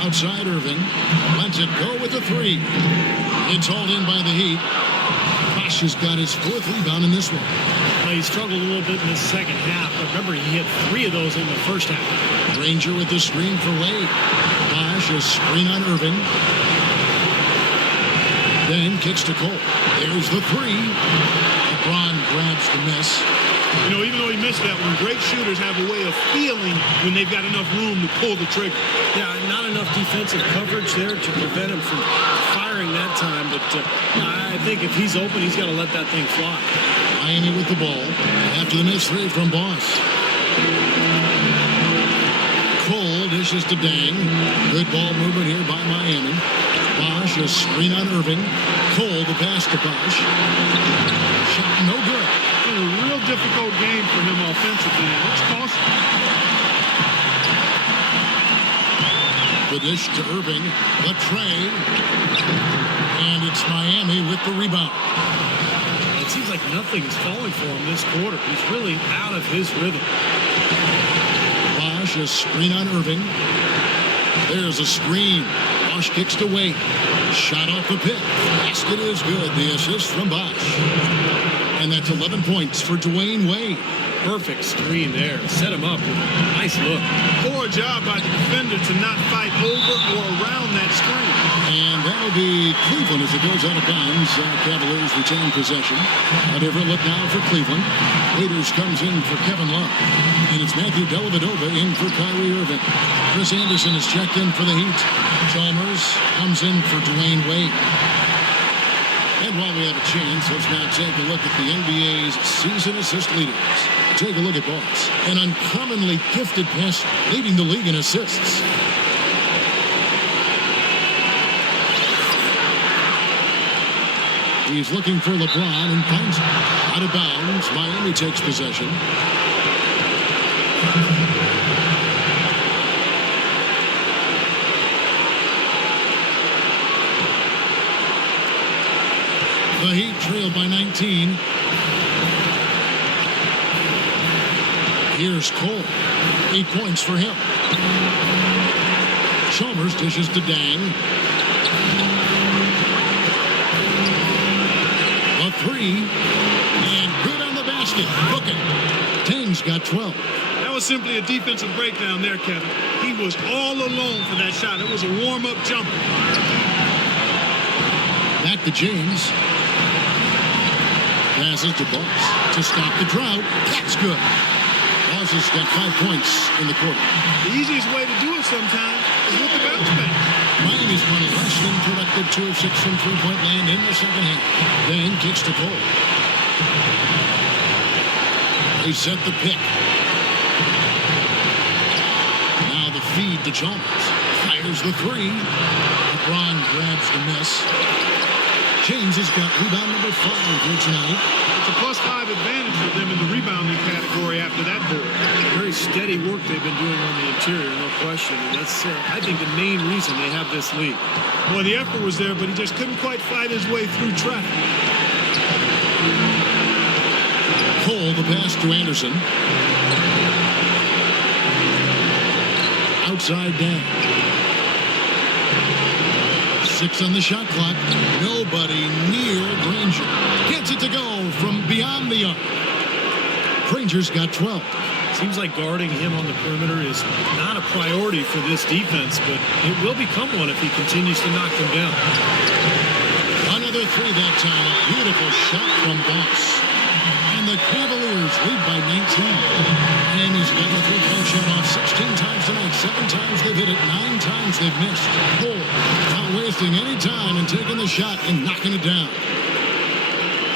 Outside Irving. Lets it go with the 3. It's hauled in by the Heat. Bosch has got his 4th rebound in this one. Well, he struggled a little bit in the second half, but remember, he hit 3 of those in the first half. Granger with the screen for Wade. Bosch a screen on Irving. Then kicks to Cole. There's the 3. LeBron grabs the miss. You know, even though he missed that one, great shooters have a way of feeling when they've got enough room to pull the trigger. Yeah, not enough defensive coverage there to prevent him from firing that time. But I think if he's open, he's got to let that thing fly. Miami with the ball after the miss 3 from Bosch. Cole dishes to Dang. Good ball movement here by Miami. Bosch, a screen on Irving. Cole, the pass to Bosch. Shot no good. A real difficult game for him offensively. It's costly. The dish to Irving. The tray. And it's Miami with the rebound. It seems like nothing is falling for him this quarter. He's really out of his rhythm. Bosch, a screen on Irving. There's a screen. Bosch kicks to Wade. Shot off the pick. Basket is good. The assist from Bosch. And that's 11 points for Dwayne Wade. Perfect screen there. Set him up with a nice look. Poor job by the defender to not fight over or around that screen. And that'll be Cleveland as it goes out of bounds. Cavaliers retain possession. A different look now for Cleveland. Waiters comes in for Kevin Love. And it's Matthew Dellavedova in for Kyrie Irving. Chris Anderson is checked in for the Heat. Chalmers comes in for Dwayne Wade. And while we have a chance, let's now take a look at the NBA's season assist leaders. Take a look at Boss, an uncommonly gifted passer, leading the league in assists. He's looking for LeBron and finds him. Out of bounds, Miami takes possession. The Heat trailed by 19. Here's Cole. 8 points for him. Chalmers dishes to Dang. A three. And good on the basket. Book it. Dang's got 12. That was simply a defensive breakdown there, Kevin. He was all alone for that shot. It was a warm-up jumper. Back to James. Passes to Boss to stop the drought. That's good. Boss has got 5 points in the quarter. The easiest way to do it sometimes is with the bounce back. Miami's one less than productive 2 of 6 from three-point land in the second half. Then kicks to Cole. They set the pick. Now the feed to Chalmers. Fires the three. LeBron grabs the miss. James has got rebound number 5 here tonight. It's a +5 advantage for them in the rebounding category after that board. Very steady work they've been doing on the interior, no question. And that's, I think, the main reason they have this lead. Well, the effort was there, but he just couldn't quite fight his way through traffic. Cole, the pass to Anderson. Outside down. 6 on the shot clock. Nobody near Granger. Gets it to go from beyond the arc. Granger's got 12. Seems like guarding him on the perimeter is not a priority for this defense, but it will become one if he continues to knock them down. Another three that time. A beautiful shot from Boss. And the Cavaliers lead by 19. And he's got the three-point shot off 16 times tonight. 7 times they've hit it. 9 times they've missed. Cole not wasting any time and taking the shot and knocking it down.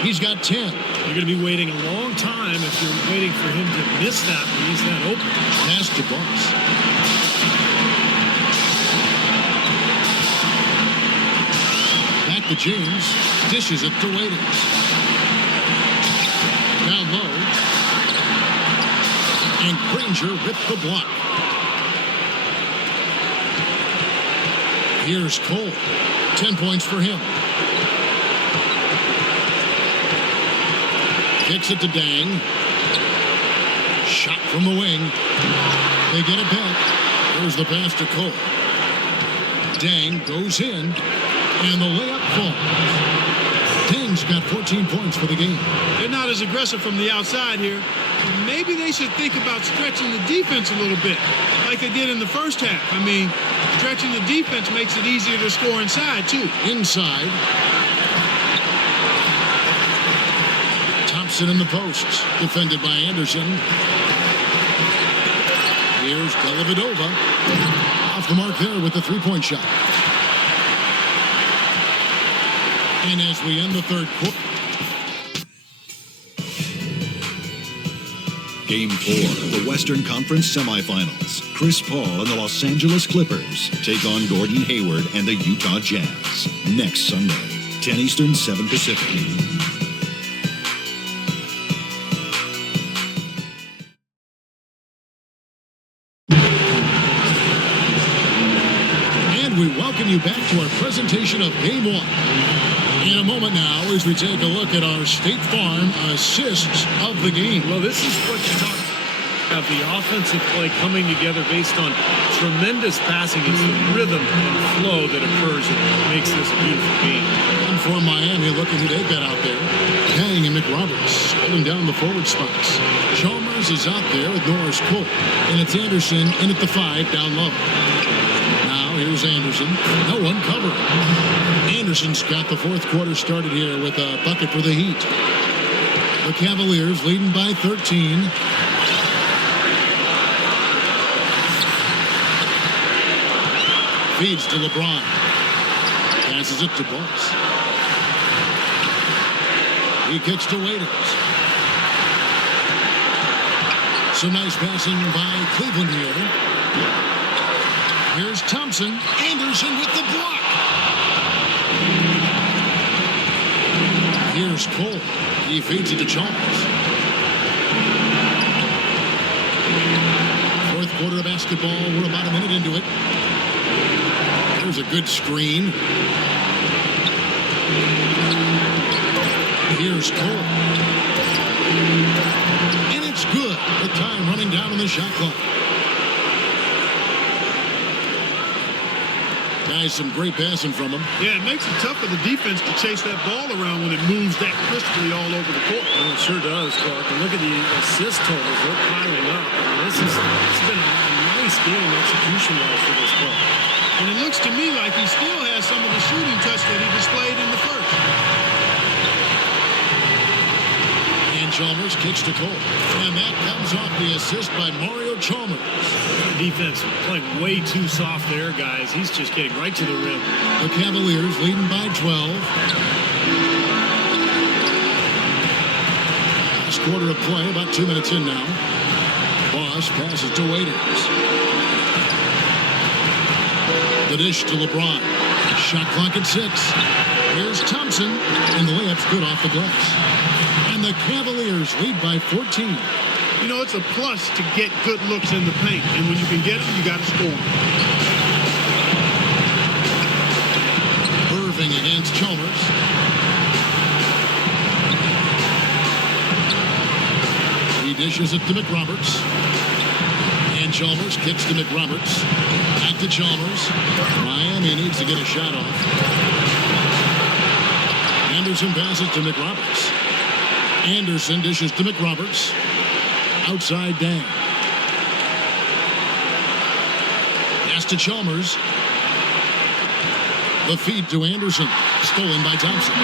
He's got 10. You're going to be waiting a long time if you're waiting for him to miss that when he's that open. Pass to Boss. Back to James. Dishes it to Waiters. Down low. And Granger with the block. Here's Cole. 10 points for him. Kicks it to Dang. Shot from the wing. They get it back. There's the pass to Cole. Dang goes in. And the layup falls. Dang's got 14 points for the game. They're not as aggressive from the outside here. Maybe they should think about stretching the defense a little bit, like they did in the first half. I mean, stretching the defense makes it easier to score inside, too. Inside. Thompson in the post, defended by Anderson. Here's Dellavedova. Off the mark there with the three-point shot. And as we end the third quarter, Game 4 of the Western Conference Semifinals. Chris Paul and the Los Angeles Clippers take on Gordon Hayward and the Utah Jazz. Next Sunday, 10 Eastern, 7 Pacific. We welcome you back to our presentation of Game 1. In a moment now, as we take a look at our State Farm assists of the game. Well, this is what you talk about, the offensive play coming together based on tremendous passing. It's the rhythm and flow that occurs that makes this a beautiful game. And for Miami, look at who they've got out there. Kang and McRoberts holding down the forward spots. Chalmers is out there with Norris Cole. And it's Anderson in at the 5 down low. Here's Anderson. No one covering. Anderson's got the fourth quarter started here with a bucket for the Heat. The Cavaliers leading by 13. Feeds to LeBron. Passes it to Boss. He kicks to Waiters. Some nice passing by Cleveland here. Here's Thompson. Anderson with the block. Here's Cole. He feeds it to Chalmers. Fourth quarter of basketball. We're about a minute into it. There's a good screen. Here's Cole. And it's good. The time running down on the shot clock. Some great passing from him. Yeah, it makes it tough for the defense to chase that ball around when it moves that crisply all over the court. Well, it sure does, Clark. And look at the assist totals. They're piling up. I mean, it's been a nice game execution-wise for this club. And it looks to me like he still has some of the shooting touch that he displayed in the first. And Chalmers kicks to Cole. And that comes off the assist by Mario Chalmers. Defense playing way too soft there, guys. He's just getting right to the rim. The Cavaliers leading by 12. Last quarter of play, about 2 minutes in now. Boss passes to Waiters. The dish to LeBron. Shot clock at 6. Here's Thompson, and the layup's good off the glass. And the Cavaliers lead by 14. You know, it's a plus to get good looks in the paint. And when you can get them, you got to score. Irving against Chalmers. He dishes it to McRoberts. And Chalmers kicks to McRoberts. Back to Chalmers. Miami needs to get a shot off. Anderson passes to McRoberts. Anderson dishes to McRoberts. Outside Dang. Pass to Chalmers. The feed to Anderson. Stolen by Thompson.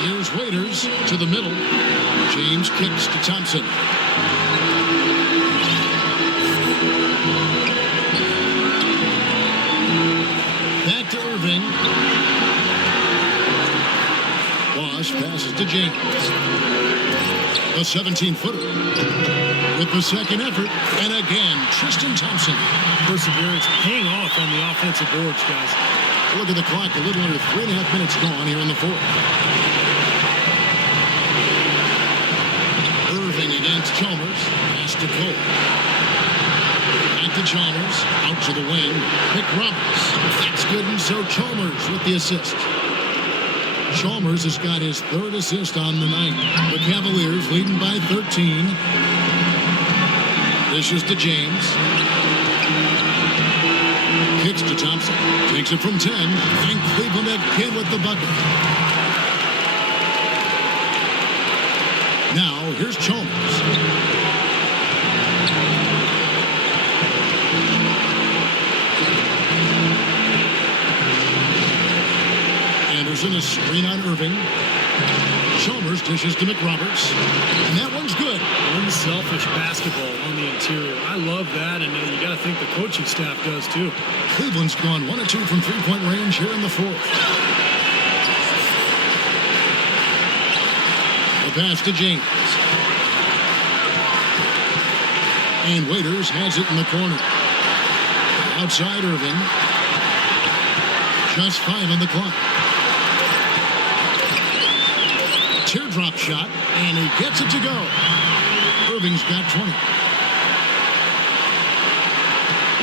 Here's Waiters to the middle. James kicks to Thompson. Back to Irving. Boss passes to James. A 17-footer with the second effort, and again, Tristan Thompson. Perseverance paying off on the offensive boards, guys. Look at the clock, a little under 3.5 minutes gone here in the fourth. Irving against Chalmers, pass to Cole. Back to Chalmers, out to the wing, McRoberts. That's good, and so Chalmers with the assist. Chalmers has got his third assist on the night. The Cavaliers leading by 13. Dishes to James. Kicks to Thompson. Takes it from 10. And Cleveland again with the bucket. Now, here's Chalmers. Anderson, a screen on Irving. Chalmers dishes to McRoberts. And that one's good. Unselfish basketball on the interior. I love that, and you got to think the coaching staff does too. Cleveland's gone 1 of 2 from three-point range here in the fourth. The pass to James. And Waiters has it in the corner. Outside Irving. Just 5 on the clock. Teardrop shot, and he gets it to go. Irving's got 20.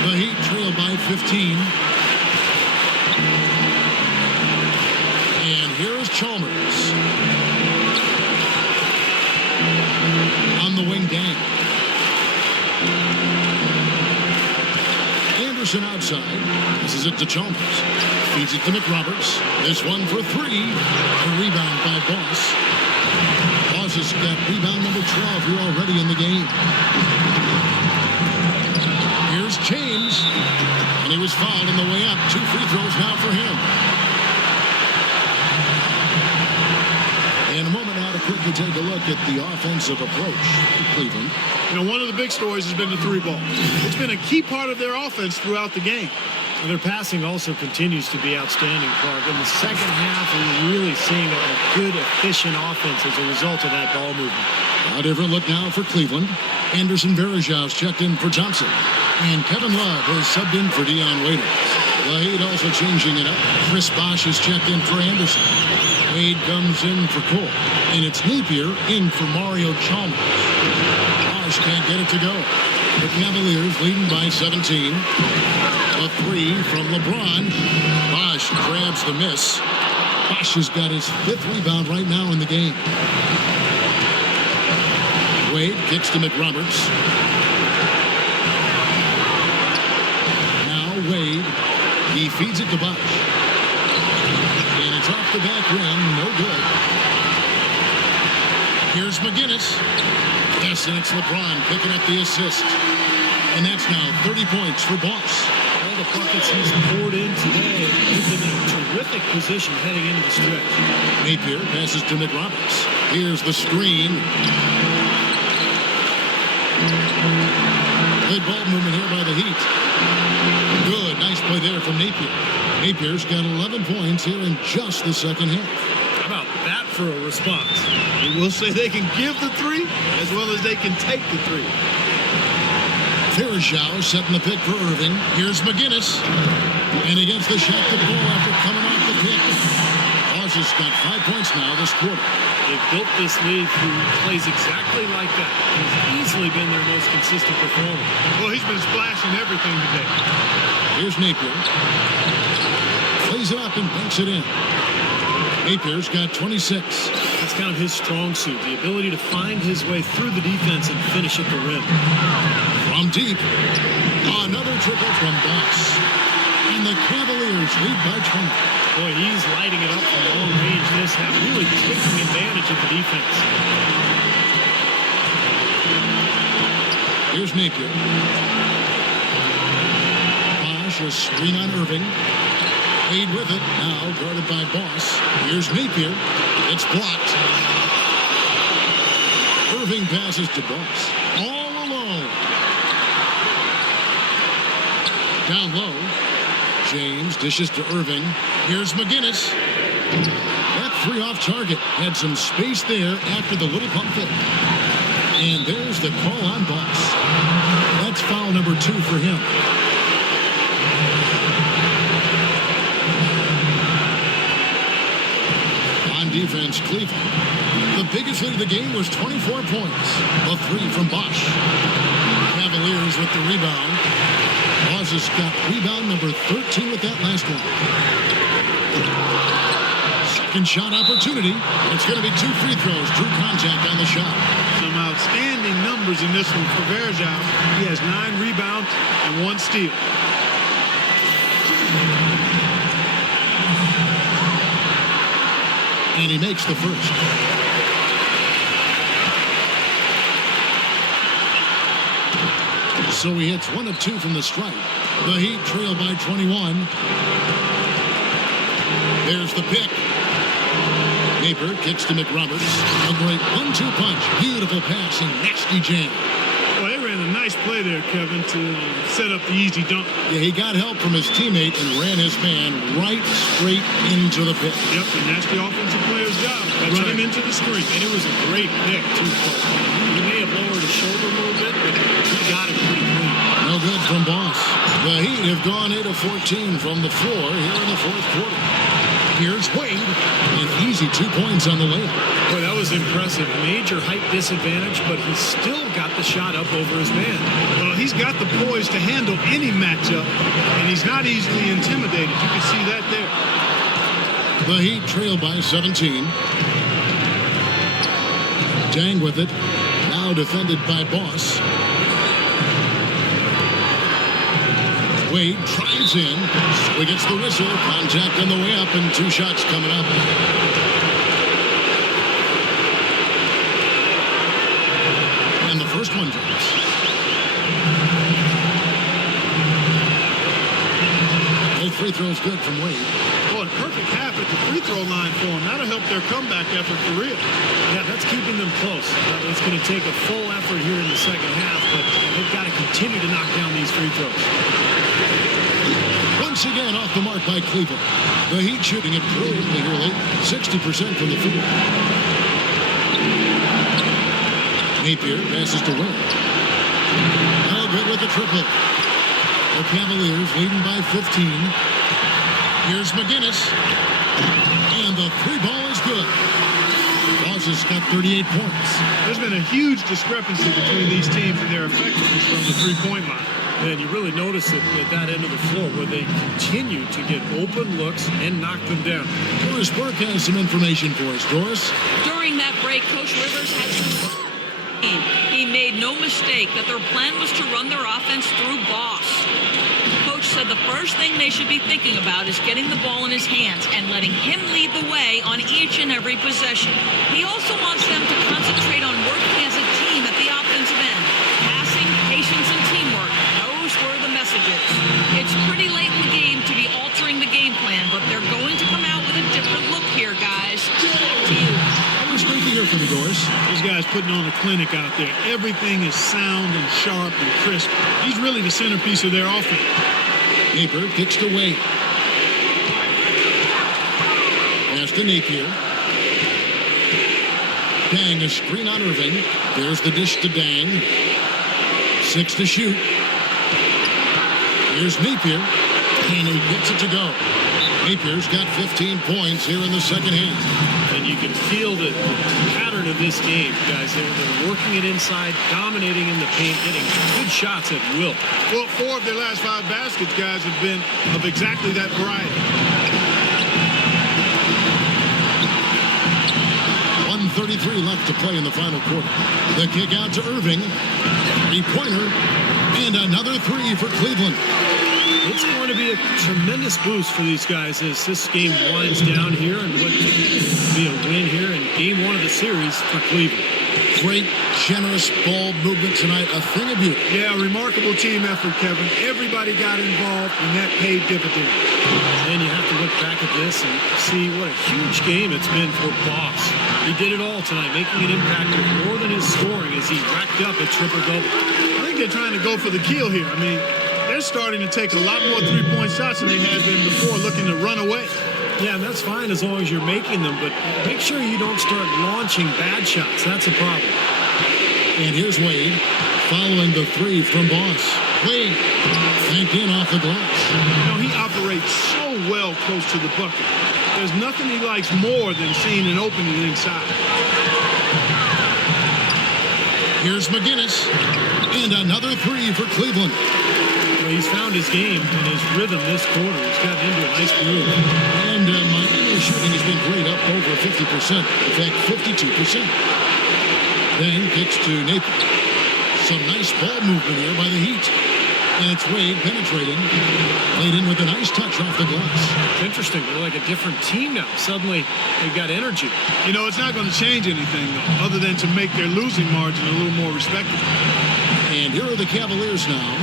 The Heat trail by 15. And here is Chalmers. On the wing, Dang. Anderson outside. This is it to Chalmers. Feeds it to McRoberts. This one for 3. A rebound by Boss. Boss has got rebound number 12 here already in the game. Here's James. And he was fouled on the way up. 2 free throws now for him. In a moment now to quickly take a look at the offensive approach to Cleveland. You know, one of the big stories has been the 3-ball. It's been a key part of their offense throughout the game. And their passing also continues to be outstanding, Clark. In the second half, we're really seeing a good, efficient offense as a result of that ball movement. A different look now for Cleveland. Anderson Varejão's checked in for Thompson. And Kevin Love has subbed in for Dion Waiters. The Heat also changing it up. Chris Bosh is checked in for Anderson. Wade comes in for Cole. And it's Napier in for Mario Chalmers. Bosh can't get it to go. The Cavaliers leading by 17. A 3 from LeBron. Bosh grabs the miss. Bosh has got his 5th rebound right now in the game. Wade kicks to McRoberts. Now Wade. He feeds it to Bosh. And it's off the back rim. No good. Here's McGinnis. Yes, and it's LeBron picking up the assist. And that's now 30 points for Boss. All the buckets he's poured in today put them in a terrific position heading into the stretch. Napier passes to McRoberts. Here's the screen. Good ball movement here by the Heat. Good, nice play there from Napier. Napier's got 11 points here in just the second half. How about that for a response? We will say they can give the 3 as well as they can take the 3. Varejão setting the pick for Irving. Here's McGinnis. And he gets the shot to goal after coming off the pick. Boss has got 5 points now this quarter. They've built this league who plays exactly like that. He's easily been their most consistent performer. Well, he's been splashing everything today. Here's Napier. Plays it up and banks it in. Napier's got 26. That's kind of his strong suit, the ability to find his way through the defense and finish at the rim. From deep, another triple from Boss. And the Cavaliers lead by 20. Boy, he's lighting it up from long range this half, really taking advantage of the defense. Here's Napier. Bosh, a screen on Irving. Wade with it, now guarded by Boss. Here's Napier. It's blocked. Irving passes to Boss. All alone. Down low. James dishes to Irving. Here's McGinnis. That 3 off target. Had some space there after the little pump fake. And there's the call on Boss. That's foul number 2 for him. Defense, Cleveland. The biggest lead of the game was 24 points. A 3 from Bosh. Cavaliers with the rebound. Boss has got rebound number 13 with that last one. Second shot opportunity. It's going to be 2 free throws. Drew contact on the shot. Some outstanding numbers in this one for Varejão. He has 9 rebounds and 1 steal. And he makes the first. So he hits 1 of 2 from the stripe. The Heat trail by 21. There's the pick. Napier kicks to McRoberts. A great 1-2 punch. Beautiful pass and nasty jam. Well, they ran a nice play there, Kevin, to set up the easy dunk. Yeah, he got help from his teammate and ran his man right straight into the pit. Yep, and that's the offensive player's job. Run him into the screen. And it was a great pick, too. He may have lowered his shoulder a little bit, but he got it pretty clean. No good from Boss. The Heat have gone 8 of 14 from the floor here in the fourth quarter. Here's Wade. An easy 2 points on the layup. Boy, that was impressive. Major height disadvantage, but he still got the shot up over his man. Well, he's got the poise to handle any matchup, and he's not easily intimidated. You can see that there. The Heat trail by 17. Dang with it. Now defended by Boss. Wade drives in. So he gets the whistle. Contact on the way up and 2 shots coming up. And the first one drops. Both free throws good from Wade. Boy, perfect half at the free throw line for him. That'll help their comeback effort for real. Yeah, that's keeping them close. It's going to take a full effort here in the second half, but they've got to continue to knock down these free throws. Once again off the mark by Cleveland. The Heat shooting it brilliantly here late. 60% from the field. Napier passes to Wade. No good with the triple. The Cavaliers leading by 15. Here's McGinnis. And the 3 ball is good. Boss has got 38 points. There's been a huge discrepancy between these teams and their effectiveness from the three-point line. And you really notice it at that end of the floor where they continue to get open looks and knock them down. Doris Burke has some information for us. Doris? During that break, Coach Rivers had some. He made no mistake that their plan was to run their offense through Boss. Coach said the first thing they should be thinking about is getting the ball in his hands and letting him lead the way on each and every possession. He also wants them to concentrate on working as a team at the offensive end. Passing, patience, and teamwork. Those were the messages. It's pretty late in the game to be altering the game plan, but they're going to come out with a different look here, guys. To you. Always great to hear from you, Doris. These guys putting on a clinic out there. Everything is sound and sharp and crisp. He's really the centerpiece of their offense. Napier kicks to Wade. Pass to Napier. Dang, a screen on Irving. There's the dish to Dang. 6 to shoot. Here's Napier. And he gets it to go. Napier's got 15 points here in the second half. And you can feel the pattern of this game, guys. They're working it inside, dominating in the paint, getting good shots at will. Well, 4 of their last 5 baskets, guys, have been of exactly that variety. 1:33 left to play in the final quarter. The kick out to Irving. 3-pointer. And another 3 for Cleveland. It's going to be a tremendous boost for these guys as this game winds down here and what could be a win here in game 1 of the series for Cleveland. Great, generous ball movement tonight. A thing of beauty. Yeah, remarkable team effort, Kevin. Everybody got involved, and that paid dividends. And you have to look back at this and see what a huge game it's been for Boss. He did it all tonight, making an impact with more than his scoring as he racked up a triple-double. I think they're trying to go for the kill here. I mean, they're starting to take a lot more three-point shots than they had been before, looking to run away. Yeah, and that's fine as long as you're making them, but make sure you don't start launching bad shots. That's a problem. And here's Wade following the 3 from Boss. Wade banked in off the glass. You know, he operates so well close to the bucket. There's nothing he likes more than seeing an opening inside. Here's McGinnis. And another 3 for Cleveland. Well, he's found his game and his rhythm this quarter. He's gotten into a nice groove. And Miami's shooting has been great, up over 50%. In fact, 52%. Then kicks to Napier. Some nice ball movement here by the Heat. And it's Wade penetrating. Laid in with a nice touch off the glass. It's interesting. They're like a different team now. Suddenly, they've got energy. You know, it's not going to change anything, though, other than to make their losing margin a little more respectable. And here are the Cavaliers now.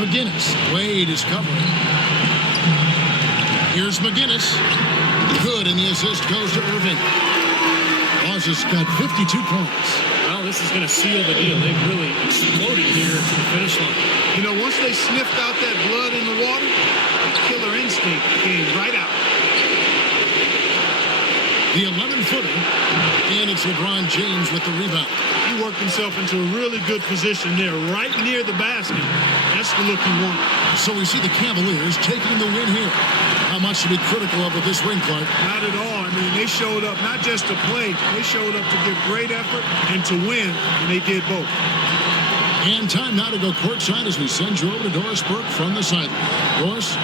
McGinnis. Wade is covering. Here's McGinnis. Good, and the assist goes to Irving. Boss has got 52 points. Well, this is going to seal the deal. They've really exploded here to the finish line. You know, once they sniffed out that blood in the water, the killer instinct came right out. The 11-footer. And it's LeBron James with the rebound. He worked himself into a really good position there, right near the basket. That's the look he wanted. So we see the Cavaliers taking the win here. How much to be critical of with this win, Clark? Not at all. I mean, they showed up not just to play. They showed up to give great effort and to win, and they did both. And time now to go courtside as we send you over to Doris Burke from the sideline. Doris?